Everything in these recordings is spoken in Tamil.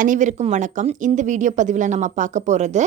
அனைவருக்கும் வணக்கம். இந்த வீடியோ பதிவில் நம்ம பார்க்க போகிறது,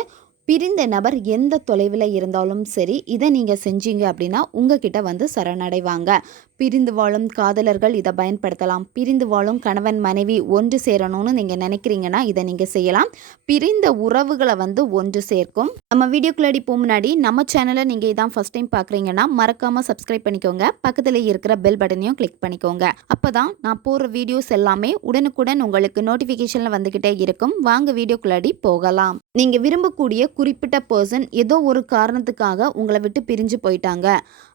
பிரிந்த நபர் எந்த தொலைவில் இருந்தாலும் சரி, இதை நீங்கள் செஞ்சீங்க அப்படின்னா உங்ககிட்ட வந்து சரணடைவாங்க. பிரிந்து வாழும் காதலர்கள் இதை பயன்படுத்தலாம். பிரிந்து வாழும் கணவன் மனைவி ஒன்று சேரணும்னு நீங்கள் நினைக்கிறீங்கன்னா இதை நீங்கள் செய்யலாம். பிரிந்த உறவுகளை வந்து ஒன்று சேர்க்கும். நம்ம வீடியோக்குள்ளாடி போக முன்னாடி நம்ம சேனலை நீங்கள் இதான் ஃபஸ்ட் டைம் பார்க்குறீங்கன்னா மறக்காமல் சப்ஸ்கிரைப் பண்ணிக்கோங்க. பக்கத்தில் இருக்கிற பெல் பட்டனையும் கிளிக் பண்ணிக்கோங்க. அப்போ தான் நான் போகிற வீடியோஸ் எல்லாமே உடனுக்குடன் உங்களுக்கு நோட்டிஃபிகேஷனில் வந்துக்கிட்டே இருக்கும். வாங்க வீடியோக்குள்ளாடி போகலாம். நீங்கள் விரும்பக்கூடிய குறிப்பிட்ட பர்சன் ஏதோ ஒரு காரணத்துக்காக உங்களை விட்டு பிரிஞ்சு போயிட்டாங்க.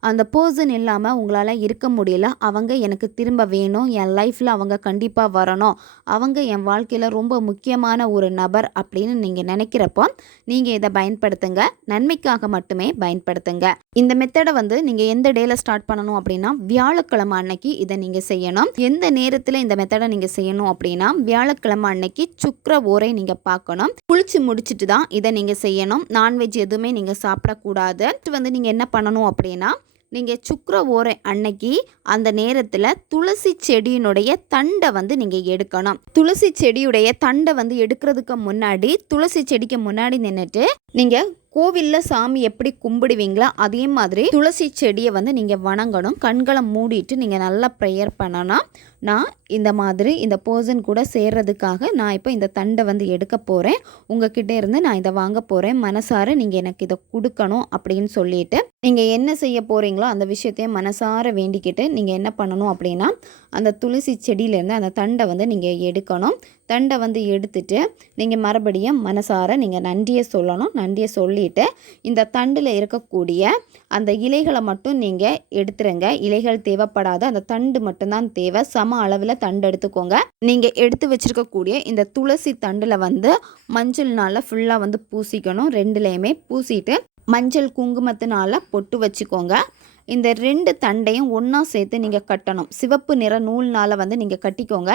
அந்த பர்சன் இல்லாமல் உங்களால் இருக்க முடியல. அவங்க எனக்கு திரும்ப வேணும், என் லைஃப்பில் அவங்க கண்டிப்பாக வரணும், அவங்க என் வாழ்க்கையில் ரொம்ப முக்கியமான ஒரு நபர் அப்படின்னு நீங்கள் நினைக்கிறப்போ நீங்கள் இதை பயன்படுத்துங்க. நன்மைக்காக மட்டுமே பயன்படுத்துங்க. இந்த மெத்தடை வந்து நீங்கள் எந்த டேயில் ஸ்டார்ட் பண்ணணும் அப்படின்னா வியாழக்கிழமை அன்னைக்கு இதை நீங்கள் செய்யணும். எந்த நேரத்தில் இந்த மெத்தடை நீங்கள் செய்யணும் அப்படின்னா வியாழக்கிழமை அன்னைக்கு சுக்கிர ஓரை நீங்கள் பார்க்கணும். குளிச்சு முடிச்சுட்டு தான் இதை நீங்கள் செய்யணும். நான்வெஜ் எதுவுமே நீங்கள் சாப்பிடக்கூடாது. வந்து நீங்கள் என்ன பண்ணணும் அப்படின்னா, நீங்கள் சுக்கிர ஓரை அன்னைக்கு அந்த நேரத்தில் துளசி செடியினுடைய தண்டை வந்து நீங்கள் எடுக்கணும். துளசி செடியுடைய தண்டை வந்து எடுக்கிறதுக்கு முன்னாடி துளசி செடிக்கு முன்னாடி நின்றுட்டு நீங்கள் கோவிலில் சாமி எப்படி கும்பிடுவீங்களோ அதே மாதிரி துளசி செடியை வந்து நீங்கள் வணங்கணும். கண்களை மூடிட்டு நீங்கள் நல்லா ப்ரேயர் பண்ணணும். நான் இந்த மாதிரி இந்த பர்சன் கூட சேர்றதுக்காக நான் இப்போ இந்த தண்டை வந்து எடுக்க போகிறேன், உங்ககிட்ட இருந்து நான் இதை வாங்க போகிறேன், மனசார நீங்கள் எனக்கு இதை கொடுக்கணும் அப்படின்னு சொல்லிட்டு நீங்கள் என்ன செய்ய போகிறீங்களோ அந்த விஷயத்தையும் மனசார வேண்டிக்கிட்டு நீங்கள் என்ன பண்ணணும் அப்படின்னா, அந்த துளசி செடியிலேருந்து அந்த தண்டை வந்து நீங்கள் எடுக்கணும். தண்டை வந்து எடுத்துட்டு நீங்கள் மறுபடியும் மனசார நீங்கள் நன்றியை சொல்லணும். நன்றியை சொல்லிவிட்டு இந்த தண்டில் இருக்கக்கூடிய அந்த இலைகளை மட்டும் நீங்கள் எடுத்துருங்க. இலைகள் தேவைப்படாத, அந்த தண்டு மட்டும்தான் தேவை. சம அளவில் தண்டு எடுத்துக்கோங்க. நீங்கள் எடுத்து வச்சுருக்கக்கூடிய இந்த துளசி தண்டில் வந்து மஞ்சள்னால் ஃபுல்லாக வந்து பூசிக்கணும். ரெண்டுலேயுமே பூசிட்டு மஞ்சள் குங்குமத்தினால பொட்டு வச்சுக்கோங்க. இந்த 2 தண்டையும் ஒன்றா சேர்த்து நீங்கள் கட்டணும். சிவப்பு நிற நூல்னால் வந்து நீங்கள் கட்டிக்கோங்க.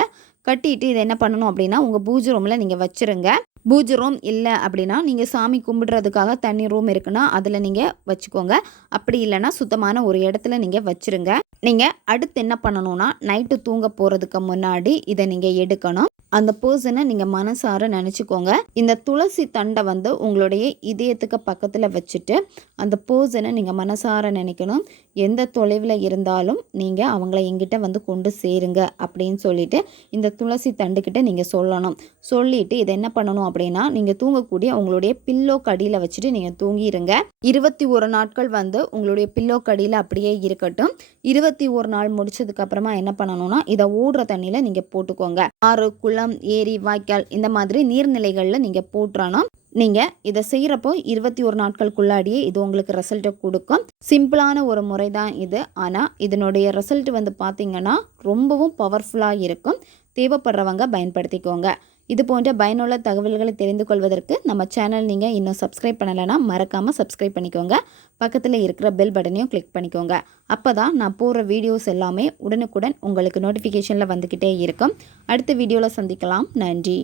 கட்டிட்டு இதை என்ன பண்ணணும் அப்படின்னா உங்கள் பூஜை ரூமில் நீங்கள் வச்சுருங்க. பூஜை ரூம் இல்லை அப்படின்னா நீங்கள் சாமி கும்பிடுறதுக்காக தனி ரூம் இருக்குன்னா அதில் நீங்கள் வச்சுக்கோங்க. அப்படி இல்லைன்னா சுத்தமான ஒரு இடத்துல நீங்கள் வச்சுருங்க. நீங்கள் அடுத்து என்ன பண்ணணும்னா, நைட்டு தூங்க போகிறதுக்கு முன்னாடி இதை நீங்கள் எடுக்கணும். அந்த பர்சனை நீங்கள் மனசார நினச்சிக்கோங்க. இந்த துளசி தண்டை வந்து உங்களுடைய இதயத்துக்கு பக்கத்தில் வச்சுட்டு அந்த பர்சனை நீங்கள் மனசார நினைக்கணும். எந்த தொலைவில் இருந்தாலும் நீங்கள் அவங்கள எங்கிட்ட வந்து கொண்டு சேருங்க அப்படின்னு சொல்லிட்டு இந்த துளசி தண்டுக்கிட்ட நீங்கள் சொல்லணும். சொல்லிவிட்டு இதை என்ன பண்ணணும் அப்படின்னா, நீங்கள் தூங்கக்கூடிய உங்களுடைய பில்லோ கடியில் வச்சுட்டு நீங்கள் தூங்கிடுங்க. 21 நாட்கள் வந்து உங்களுடைய பில்லோ கடியில் அப்படியே இருக்கட்டும். 21 நாள் முடிச்சதுக்கப்புறமா என்ன பண்ணணும்னா, இதை ஓடுற தண்ணியில் நீங்கள் போட்டுக்கோங்க. ஆறு, குளம், ஏரி, வாய்க்கால் இந்த மாதிரி நீர்நிலைகளில் நீங்கள் போட்டுறணும். நீங்கள் இதை செய்கிறப்போ 21 நாட்களுக்குள்ளாடியே இது உங்களுக்கு ரிசல்ட்டை கொடுக்கும். சிம்பிளான ஒரு முறை தான் இது. ஆனால் இதனுடைய ரிசல்ட் வந்து பார்த்திங்கன்னா ரொம்பவும் பவர்ஃபுல்லாக இருக்கும். தேவைப்படுறவங்க பயன்படுத்திக்கோங்க. இது போன்ற பயனுள்ள தகவல்களை தெரிந்து கொள்வதற்கு நம்ம சேனல் நீங்கள் இன்னும் சப்ஸ்கிரைப் பண்ணலைன்னா மறக்காமல் சப்ஸ்கிரைப் பண்ணிக்கோங்க. பக்கத்தில் இருக்கிற பெல் பட்டனையும் கிளிக் பண்ணிக்கோங்க. அப்போ தான் நான் போடுற வீடியோஸ் எல்லாமே உடனுக்குடன் உங்களுக்கு நோட்டிஃபிகேஷனில் வந்துக்கிட்டே இருக்கும். அடுத்த வீடியோவில் சந்திக்கலாம். நன்றி.